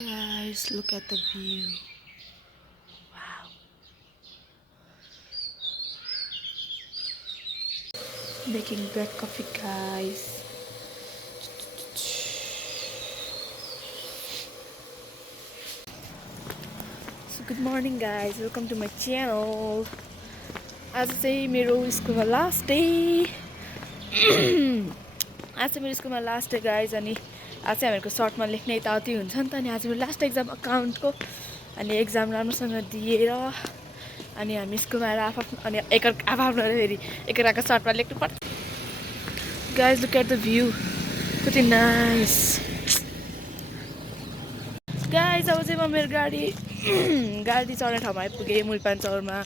Guys, look at the view. Wow. Making black coffee, guys. So good morning, guys. Welcome to my channel. आज चाहिँ मेरो स्कुलमा last day आज चाहिँ मेरो स्कुलमा लास्ट डे गाइज अनि आज चाहिँ हामीहरूको सर्टमा लेख्ने यताउति हुन्छ नि त अनि आज मेरो लास्ट एक्जाम अकाउन्टको अनि एक्जाम राम्रोसँग दिएर अनि हामी स्कुलमा आएर आफ्नो अनि आफ्नो फेरि एकअर्काको सर्टमा लेख्नु पर्छ guys look at the view कति नाइस गाइज अब चाहिँ म मेरो गाडी चढ्ने ठाउँमा आइपुगेँ मुलपान चौरमा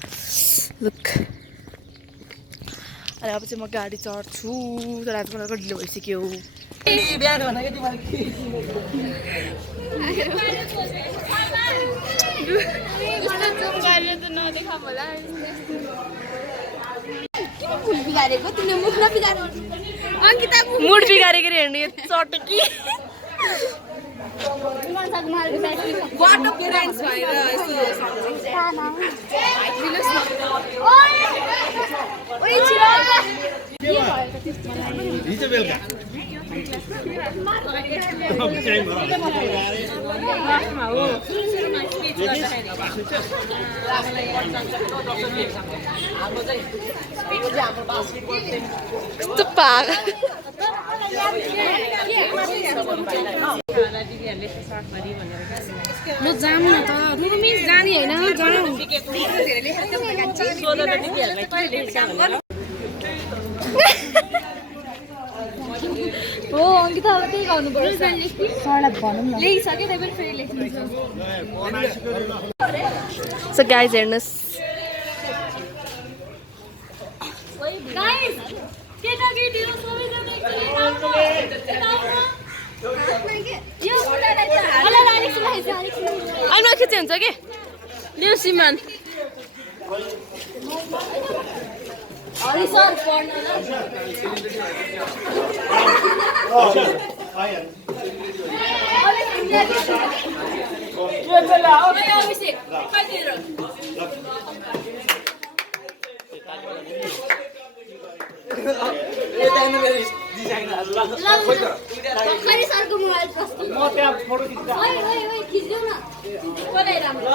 लुक अनि अब चाहिँ म गाडी चढ्छु तर आज मलाई ढिलो भइसक्यो मुड बिगारेको हेर्ने चटकी कस्तो पागल ल जाम न त रुमी जाने हैन जाऊ हो अंकिता अब त्यही गर्नु पर्छ सरलाई भनौँ न लेखिसके त्यही पनि फेरि लेख्नुहुन्छ सो गाइज हेर्नुस् गाइस केटाकेटीहरु सबैजना यो कुरालाई त अहिले खिच्यो हुन्छ कि लियो सिमान हरि सर पढ्न खरी सरको मोबाइल कस्तो म त्यहाँ फोटो खिच्दा ओइ खिच्दिउ न कोले राम्रो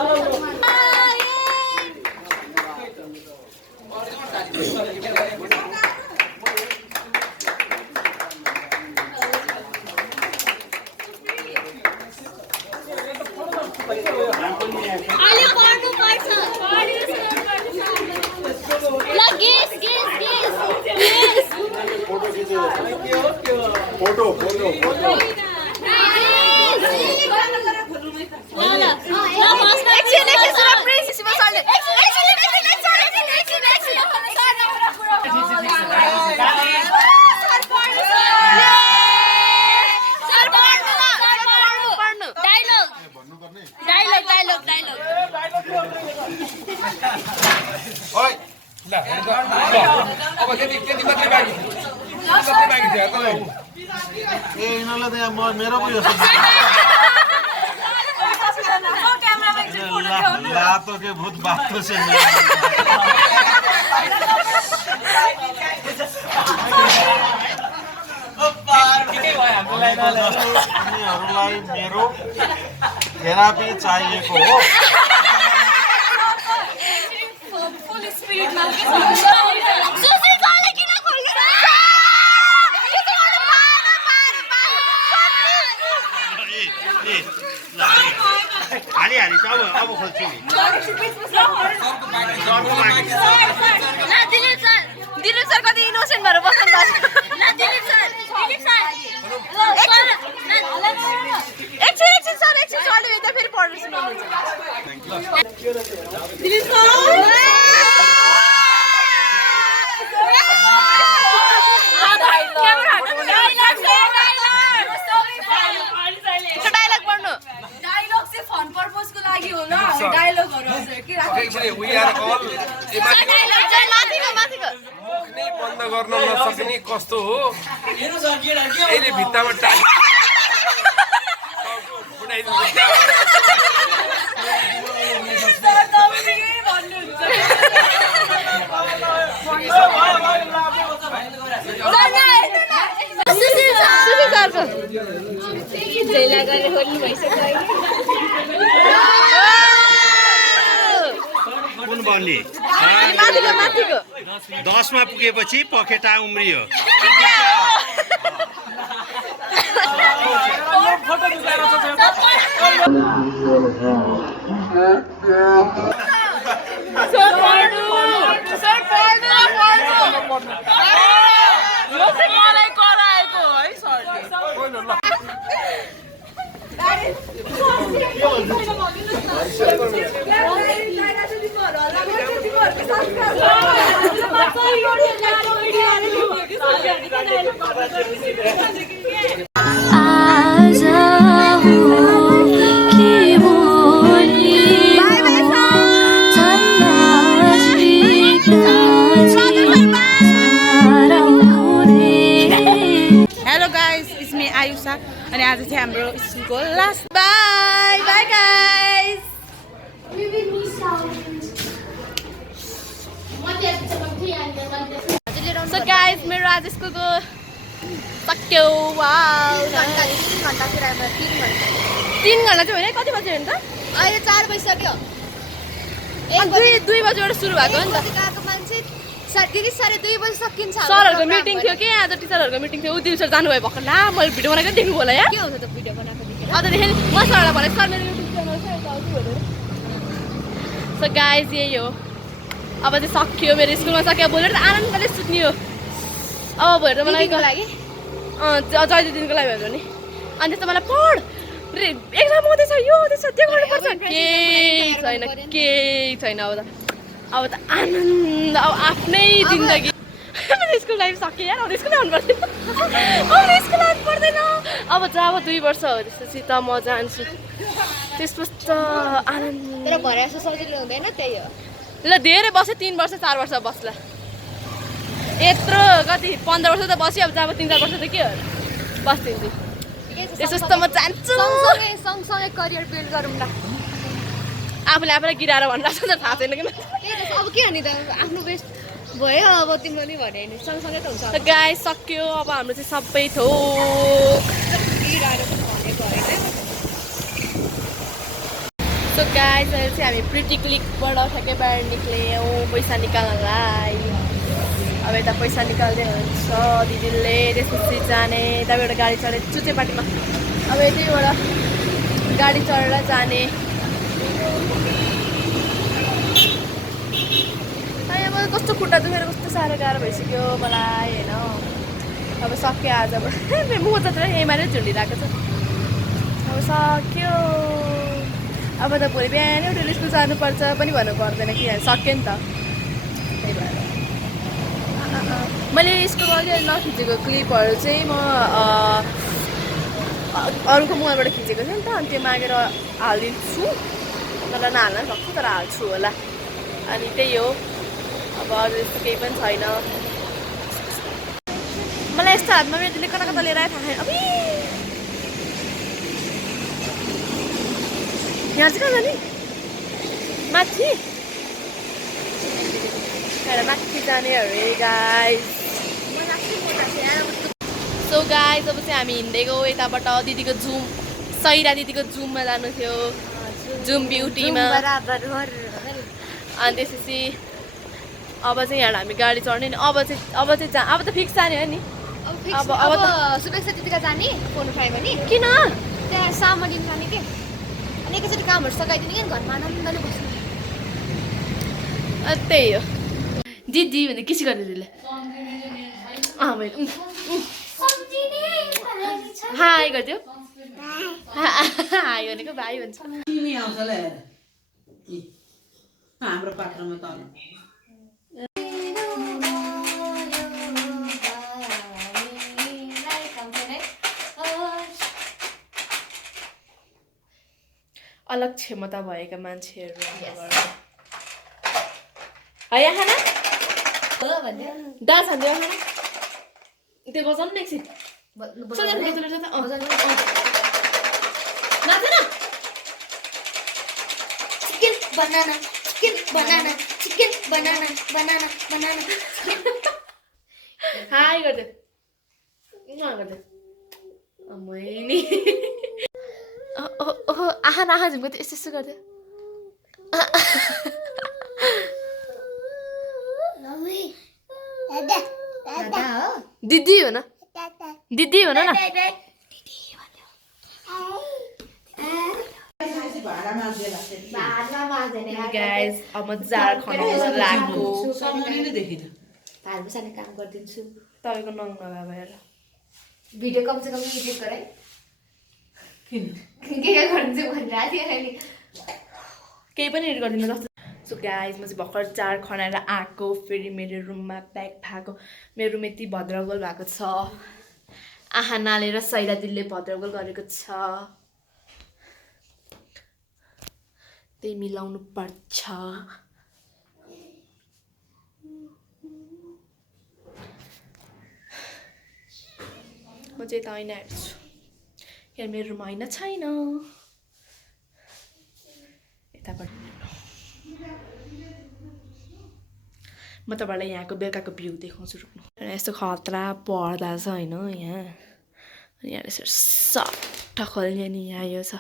अहिले पढ्नु पर्छ ल गेस फोटो अब त्यति मात्रै बाँकी थियो ए यिनीहरूलाई त मेरो पो यो लातो के भूत बातो से उनीहरूलाई मेरो थेरापी चाहिएको हो हाली अब खोल्छु नि दिलीप सर कति इनोसेन्ट भएर बस्नु एकछिन सरले यता फेरि पढ्नु सुनाउनुहुन्छ डायलग पढ्नु डायलग चाहिँ फन पर्पसको लागि हो ल डायलगहरु हजुर के Actually, we are all बन्द गर्न नसक्ने कस्तो हो अहिले भित्तामा कुन बल्ली माथिको 10 मा पुगेपछि पखेटा उम्रियो hello guys it's me Ayusha अनि आज चाहिँ हाम्रो स्कुलको last bye bye guys so guys मेरो आज स्कुलको सक्यो वाउ 3 घण्टा चाहिँ होइन कति बजे हो नि त अहिले 4 बजिसक्यो 2 बजेबाट सुरु भएको हो नि त गएको मान्छे 2:30 बजी सकिन्छ सरहरूको मिटिङ थियो कि आज टिचरहरूको मिटिङ थियो ऊ दिउँसो जानुभयो भर्खर ला मैले भिडियो बनाएको देख्नु होला या के हुन्छ त भिडियो बनाएको देखेर अन्त देखेँ म सरलाई भने सर मेरो युट्युब च्यानल छ यता आउँछु भनेर सो गाइज यही हो अब चाहिँ सक्यो मेरो स्कुलमा सक्यो भोलि त आनन्दले सुत्ने हो अब भोलि त मलाई लागि जहिले दिनको लागि भयो भने अनि त्यस्तो मलाई पढ एक्जाम आउँदैछ यो आउँदैछ त्यो गर्नुपर्छ केही छैन अब त आनन्द अब आफ्नै जिन्दगी स्कुल लाइफ सक्यो यार अब स्कुल आउनु पर्दैन स्कुल आउनु पर्दैन अब जब 2 वर्ष हो त्यसपछि त म जान्छु त्यसपछि त आनन्द तर भरे जस्तो सजिलो हुँदैन त्यही हो ल धेरै बस्यो 3 वर्ष 4 वर्ष बस्ला यत्रो कति 15 वर्ष त बस्यो अब जब 3-4 वर्ष त के हो बस्दिन्छु त्यसपछि त म जान्छु सँगसँगै करियर बिल्ड गरौँ ल आफूलाई गिराएर भनिरहेको छ थाहा छैन कि अब के अनि त आफ्नो बेस्ट भयो अब तिम्रो नि भने नि सँगसँगै त हुन्छ गाई सक्यो अब हाम्रो चाहिँ सबै थोक गिराएर पनि भनेको होइन सो गाइस अहिले चाहिँ हामी प्रिटी क्लिकबाट ठ्याक्कै बाहिर निक्ल्यौँ पैसा निकाल्नलाई अब यता पैसा निकाल्दै हुन्छ दिदीले त्यसपछि जाने यताबाट गाडी चढे चुचेपाटीमा अब यतैबाट गाडी चढेर जाने अब कस्तो खुट्टा दुखेर कस्तो साह्रो गाह्रो भइसक्यो मलाई होइन अब सक्यो आज अब मुख त एमाले झुन्डिरहेको छ अब सक्यो अब त भोलि बिहानै उठेर स्कुल जानुपर्छ पनि भन्नु पर्दैन कि सक्यो नि त त्यही भएर मैले स्कुलमा अलिअलि नखिचेको क्लिपहरू चाहिँ म अरूको मोबाइलबाट खिचेको थिएँ नि त अनि त्यो मागेर हालिदिन्छु तर नहाल्न सक्छु तर हाल्छु होला अनि त्यही हो अब अरू यस्तो केही पनि छैन मलाई यस्तो हातमा मेरो दिदीले कता कता लिएर आयो थाहा छैन अब यहाँ चाहिँ कहाँ जाने माथि माथि जाने अरे गाइस सो गाइस अब चाहिँ हामी हिँड्दै गयो यताबाट दिदीको जुम सैरा दिदीको जुममा जानु थियो जुम ब्युटीमा अनि त्यसपछि अब चाहिँ यहाँ हामी गाडी चढ्ने नि अब त फिक्स जाने हो नि अब सुपेक्षा दिदीका जाने फोन उठायो भने किन त्यहाँ सामग्री जाने के अनि एकैचोटि कामहरू सघाइदिने क्या घरमा आनन्दले बस्नु त्यही हो दिदी भने किसी गर्ने दिदीले हाई गरिदियो हाई भनेको भाइ भन्छ हाम्रो पात्रमा त अलग क्षमता भएका मान्छेहरू है खाना डान्स हान्दियो खाना त्यो गजाउनु न एकछिन नाच न चिकन बनाना हाई गर्दै गर्दै मैनी ओहो आहा न आहा झुम्को त यस्तो यस्तो गर्दै दिदी हो न दिदी हो न गाइस अब म जार खनाउन लाग्यो भालुसाने काम गरिदिन्छु तपाईँको नङ्ग भएर भिडियो कम से कम एडिट गराइ के गरिदिन्छु भनिरहेको थियो अहिले केही पनि एडिट गरिदिनु जस्तो सो गाइस म चाहिँ भर्खर जार खनाएर आएको फेरि मेरो रुममा प्याक भएको मेरो रुम यति भद्रगोल भएको छ आहा नालेर सैरा दिदीले भद्रगोल गरेको छ त्यही मिलाउनु पर्छ म चाहिँ यता ऐना हेर्छु यहाँ मेरो रुम ऐना छैन यताबाट म तपाईँलाई यहाँको बेलुकाको भ्यू देखाउँछु रोक्नु यस्तो खतरा पर्दा छ होइन यहाँ अनि यहाँ यसरी सट्ट खोल्ने नि यहाँ यो छ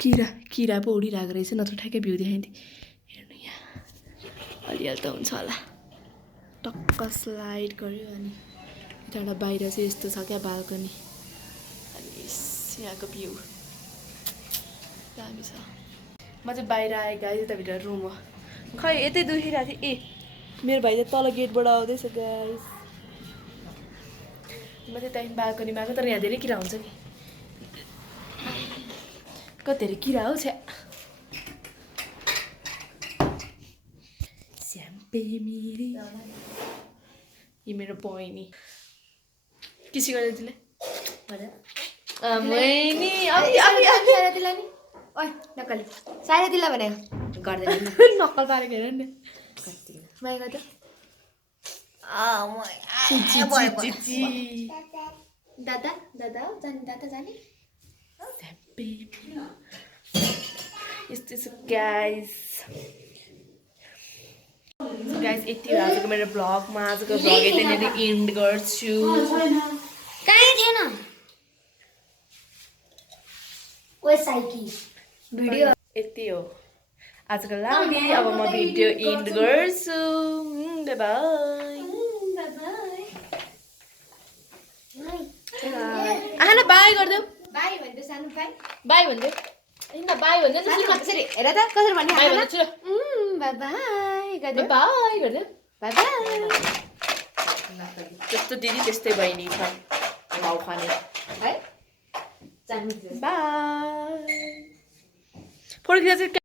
किरा पो उडिरहेको रहेछ नत्र ठ्याक्कै भ्यू देखाइदिएँ हेर्नु यहाँ अलिअलि त हुन्छ होला टक्क स्लाइड गऱ्यो अनि यताबाट बाहिर चाहिँ यस्तो छ क्या बाल्कनी अनि यहाँको भ्यू दामी छ म चाहिँ बाहिर आएँ गाइस यताभित्र रुम हो खै यतै दुखिरहेको थियो ए मेरो भाइ चाहिँ तल गेटबाट आउँदैछ गाइस म चाहिँ त्यहाँदेखि बाल्कनीमा आएको तर यहाँ धेरै किरा हुन्छ कि कति धेरै किरा हो छ्या स्याम्पे मेरी यो मेरो बहिनी किसी गर्दै दिले बहिनी सारा दिला नि ओइ नक्कली सारा दिला भने गर्दैन नक्कल पारेको हेर नि माइ गर्दा दादा दादा जाने दादा जाने यस्तो गाइस यति हो आजको मेरो भ्लगमा आजको भ्लग यतैनिर एन्ड गर्छु कहीँ थिएन ओए साइकी भिडियो यति हो आजको लागि अब म भिडियो एन्ड गर्छु बाई आहा बाई गरिदेऊ बाई भन्दै सानो बाई बाई भन्दै होइन बाई भन्दै कसरी हेर त कसरी भन्ने बाई भन्दै छु बाई बाई गर्दै बाई गरिदेऊ बाई बाई जस्तो दिदी त्यस्तै बहिनी छ भाउ खाने है जानु बाई फोटो खिच्दा चाहिँ